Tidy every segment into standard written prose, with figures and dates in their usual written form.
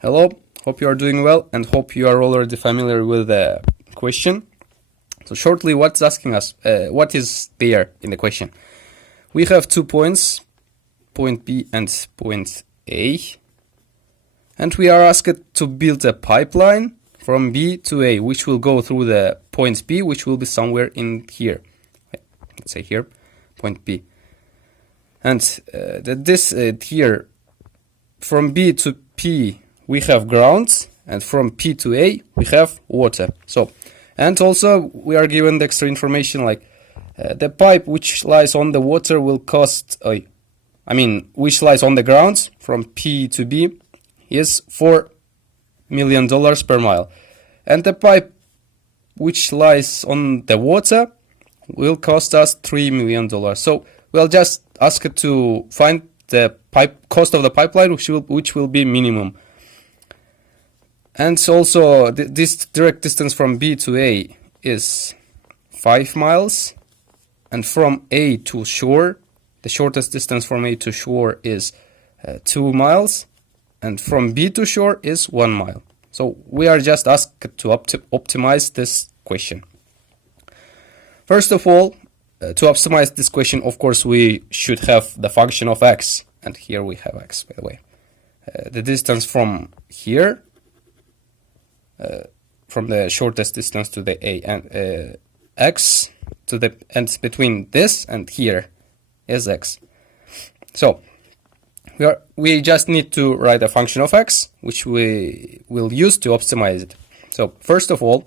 Hello, hope you are doing well and hope you are already familiar with the question. So shortly, what's asking us, what is there in the question? We have 2 points, point B and point A, and we are asked to build a pipeline from B to A, which will go through the point B, which will be somewhere in here. Let's say here, point B. And here, from B to P, we have ground, and from P to A, we have water. So, and also we are given the extra information like the pipe which lies on the water will cost, which lies on the ground from P to B is $4 million per mile. And the pipe which lies on the water will cost us $3 million. So we'll just ask it to find the cost of the pipeline, which will be minimum. And also this direct distance from B to A is 5 miles, and from A to shore, the shortest distance from A to shore is 2 miles, and from B to shore is 1 mile. So we are just asked to optimize this question. First of all, to optimize this question, of course, we should have the function of x, and here we have x, by the way. The distance from here, from the shortest distance to the A, and x to the end between this and here is x. So we just need to write a function of x, which we will use to optimize it. So first of all,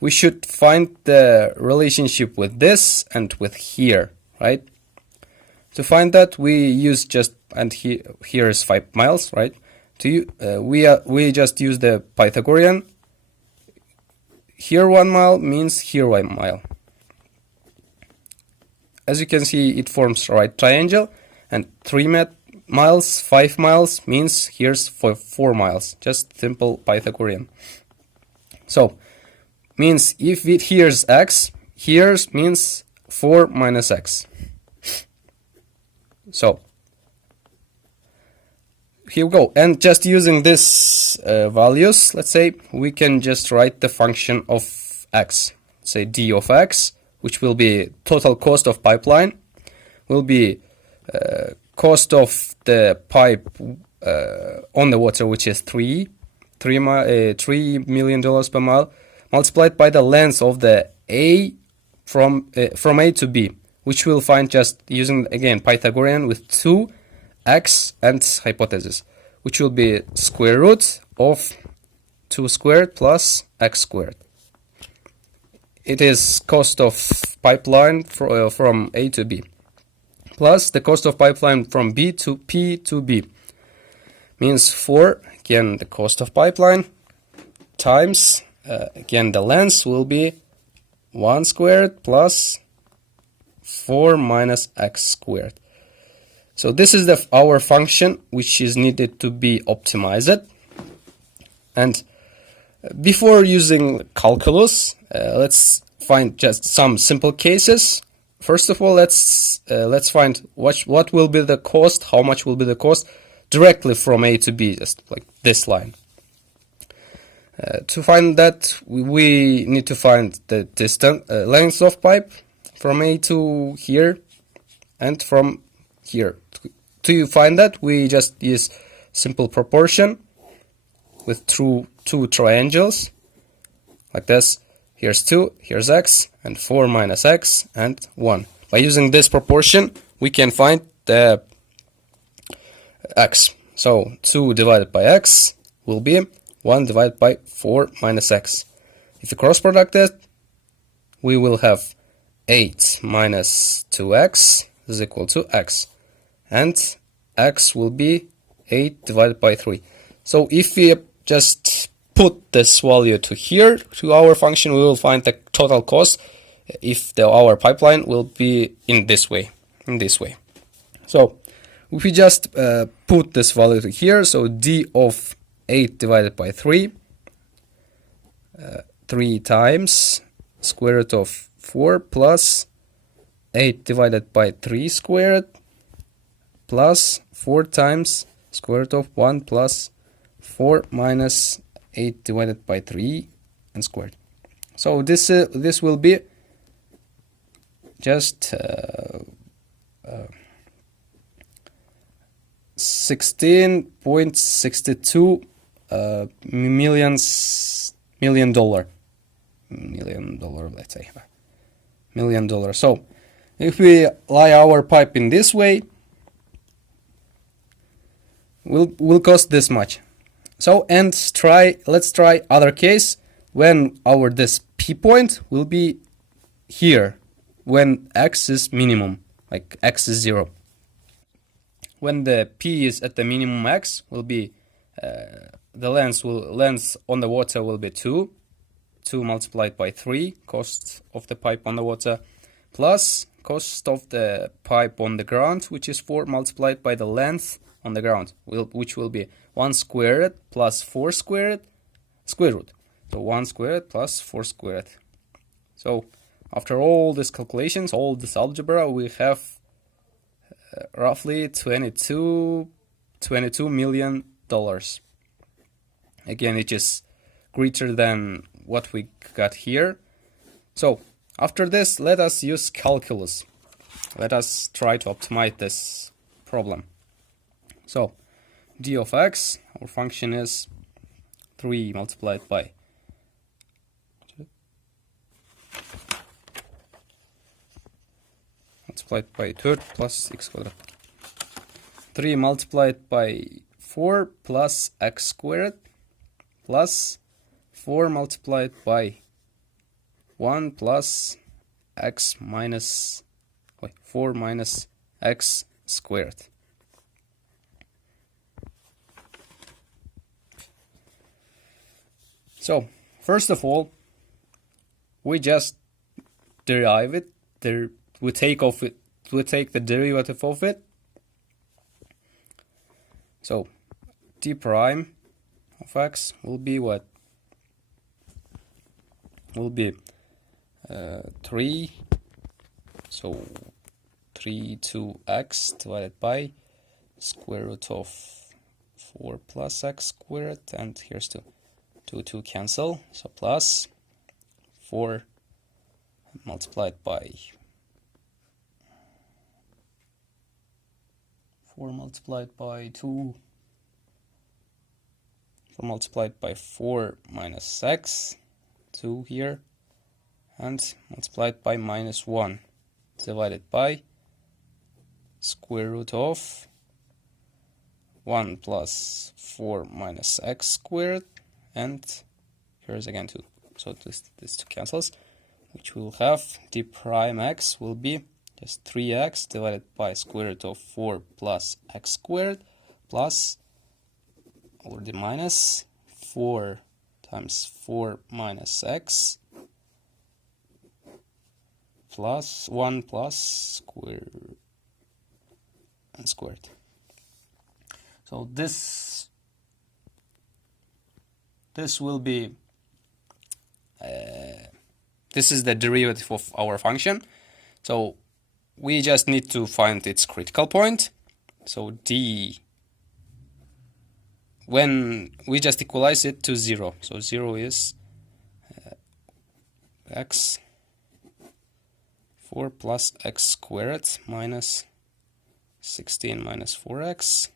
we should find the relationship with this and with here, right? To find that, we use just, and here is 5 miles, right? We just use the Pythagorean. Here 1 mile means here 1 mile. As you can see, it forms a right triangle, and 3 miles, 5 miles means here's 4 miles. Just simple Pythagorean. So means if it here's x, here's means 4 minus x. So here we go. And just using this values, let's say, we can just write the function of x. Say d of x, which will be total cost of pipeline, will be cost of the pipe on the water, which is $3 million per mile, multiplied by the length of the A from A to B, which we'll find just using, again, Pythagorean with 2x and hypothesis, which will be square root of 2 squared plus x squared. It is cost of pipeline from A to B, plus the cost of pipeline from B to P to B, means 4, again, the cost of pipeline, times, again, the length will be 1 squared plus 4 minus x squared. So this is our function which is needed to be optimized. And before using calculus, let's find just some simple cases. First of all, let's find what will be the cost, how much will be the cost directly from A to B, just like this line. To find that, we need to find the distance, length of pipe from A to here and from here. To find that, we just use simple proportion with two triangles like this. Here's 2, here's x, and 4 minus x, and 1. By using this proportion, we can find the x. So 2 divided by x will be 1 divided by 4 minus x. If you cross product it, we will have 8 minus 2x is equal to x. And x will be 8 divided by 3. So if we just put this value to here, to our function, we will find the total cost if our pipeline will be in this way. So if we just put this value to here, so d of 8 divided by 3, 3 times square root of 4 plus 8 divided by 3 squared plus 4 times square root of 1 plus 4 minus 8 divided by 3 and squared. So this will be just 16.62 million dollar, let's say $1 million. So if we lie our pipe in this way, will cost this much. So let's try other case when this P point will be here, when x is minimum, like x is 0. When the P is at the minimum x, will be the length on the water will be 2 multiplied by 3, cost of the pipe on the water, plus cost of the pipe on the ground, which is 4 multiplied by the length on the ground, which will be 1 squared plus 4 squared square root. So 1 squared plus 4 squared. So after all these calculations, all this algebra, we have roughly $22 million. Again, it is greater than what we got here. So after this, let us use calculus. Let us try to optimize this problem. So d of x, our function is 3 multiplied by third plus 6 squared. 3 multiplied by 4 plus x squared plus 4 multiplied by 1 plus x minus 4 minus x squared. So first of all, we just derive it. We take the derivative of it. So d prime of x will be what? Will be 3. So 3 2x divided by square root of 4 plus x squared, and here's 2. 2 cancel, so plus 4 multiplied by 4 multiplied by 2, 4 multiplied by 4 minus x, 2 here, and multiplied by minus 1 divided by square root of 1 plus 4 minus x squared, and here's again 2. So this 2 cancels, which will have d prime x will be just 3x divided by square root of 4 plus x squared plus already minus 4 times 4 minus x plus 1 plus square and squared. So this will be this is the derivative of our function. So we just need to find its critical point. So d, when we just equalize it to 0. So 0 is x 4 plus x squared minus 16 minus 4x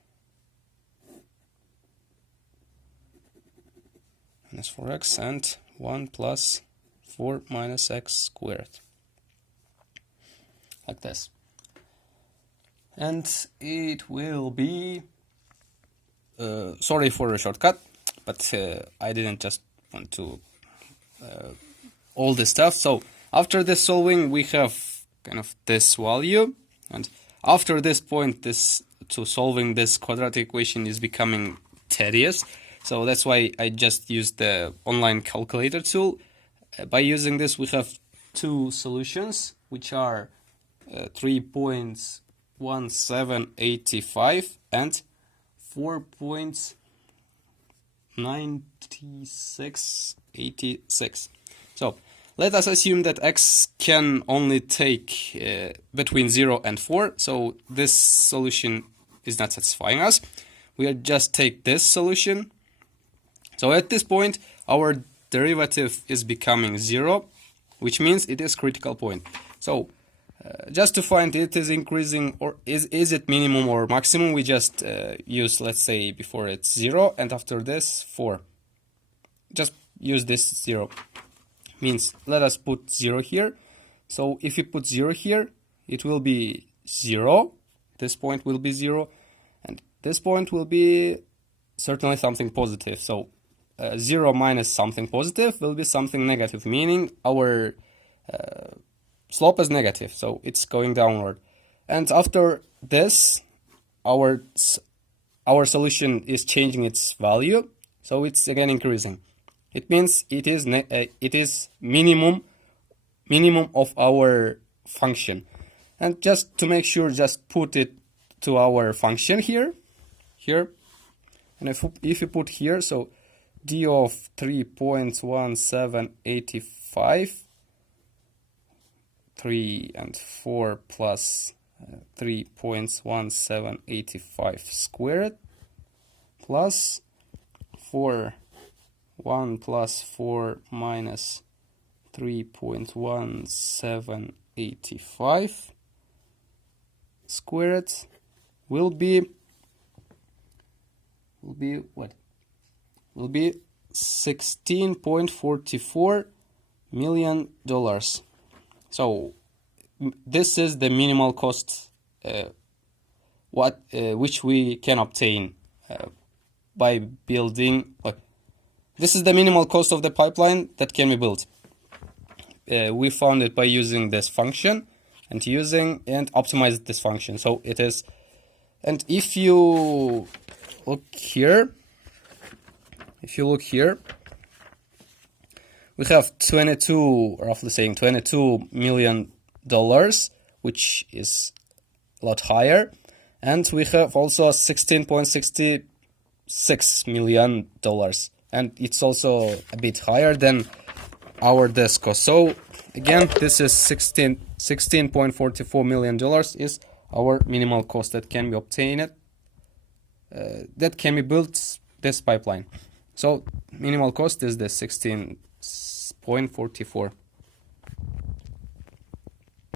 minus 4x and 1 plus 4 minus x squared, like this. And it will be sorry for a shortcut, but I didn't just want to all this stuff. So after this solving, we have kind of this value, and after this point, to solving this quadratic equation is becoming tedious. So that's why I just used the online calculator tool. By using this, we have 2 solutions, which are 3.1785 and 4.9686. So let us assume that x can only take between 0 and 4. So this solution is not satisfying us. We'll just take this solution So at this point, our derivative is becoming 0, which means it is critical point. So just to find it is increasing or is it minimum or maximum, we just use, let's say, before it's 0 and after this 4. Just use this 0. Means let us put 0 here. So if you put 0 here, it will be 0. This point will be 0. And this point will be certainly something positive. So 0 minus something positive will be something negative, meaning our slope is negative, so it's going downward. And after this, our solution is changing its value, so it's again increasing. It means it is minimum of our function. And just to make sure, just put it to our function here, and if you put here, so d of 3.1785, 3 and 4 plus 3.1785 squared plus 1 plus 4 minus 3.1785 squared will be what? Will be $16.44 million. So this is the minimal cost which we can obtain by building. This is the minimal cost of the pipeline that can be built. We found it by using this function and optimize this function. So it is, and if you look here, we have $22 million, which is a lot higher, and we have also $16.66 million, and it's also a bit higher than our desk cost. So again, this is $16.44 million is our minimal cost that can be obtained, that can be built this pipeline. So minimal cost is the 16.44.